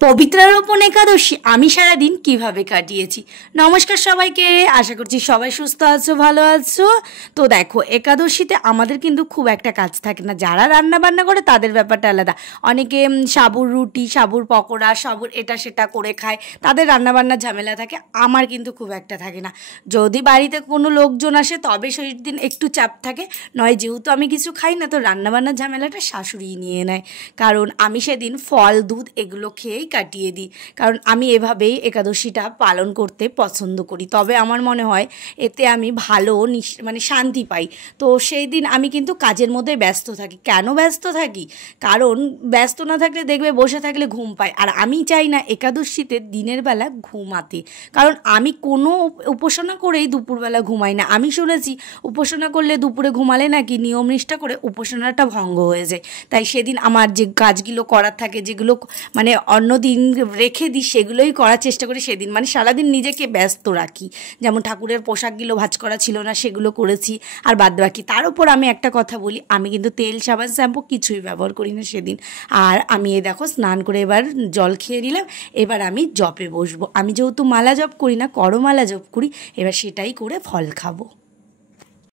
পবিত্রারোপণ একাদশী আমি সারাদিন কিভাবে কাটিয়েছি। নমস্কার সবাইকে, আশা করছি সবাই সুস্থ আছো, ভালো আছো। তো দেখো, একাদশীতে আমাদের কিন্তু খুব একটা কাজ থাকে না। যারা রান্না বান্না করে তাদের ব্যাপারটা আলাদা। অনেকে সাবুর রুটি, সাবুর পকোড়া, সাবুর এটা সেটা করে খায়, তাদের রান্নাবান্নার ঝামেলা থাকে। আমার কিন্তু খুব একটা থাকে না। যদি বাড়িতে কোনো লোকজন আসে তবে সেই দিন একটু চাপ থাকে, নয় যেহেতু আমি কিছু খাই না, তো রান্নাবান্নার ঝামেলাটা শাশুড়ি নিয়ে নেয়। কারণ আমি সেদিন ফল, দুধ এগুলো খেয়েই কাটিয়ে দিই। কারণ আমি এভাবেই একাদশীটা পালন করতে পছন্দ করি। তবে আমার মনে হয় এতে আমি ভালো মানে শান্তি পাই। তো সেই দিন আমি কিন্তু কাজের মধ্যে ব্যস্ত থাকি। কেন ব্যস্ত থাকি? কারণ ব্যস্ত না থাকলে দেখবে বসে থাকলে ঘুম পায়, আর আমি চাই না একাদশীতে দিনের বেলা ঘুমাতে। কারণ আমি কোনো উপাসনা করেই দুপুরবেলা ঘুমাই না। আমি শুনেছি উপাসনা করলে দুপুরে ঘুমালে নাকি নিয়ম নিষ্ঠা করে উপাসনাটা ভঙ্গ হয়ে যায়। তাই সেদিন আমার যে কাজগুলো করার থাকে, যেগুলো মানে অন্য দিন রেখে দিই, সেগুলোই করার চেষ্টা করি সেদিন। মানে সারাদিন নিজেকে ব্যস্ত রাখি। যেমন ঠাকুরের পোশাকগুলো ভাঁজ করা ছিল না, সেগুলো করেছি। আর বাদ বাকি, তার উপর আমি একটা কথা বলি, আমি কিন্তু তেল, সাবান, শ্যাম্পু কিছুই ব্যবহার করি না সেদিন। আর আমি এই দেখো স্নান করে এবার জল খেয়ে নিলাম। এবার আমি জপে বসবো। আমি যেহেতু মালা জপ করি না, করমালা জপ করি, এবার সেটাই করে ফল খাবো।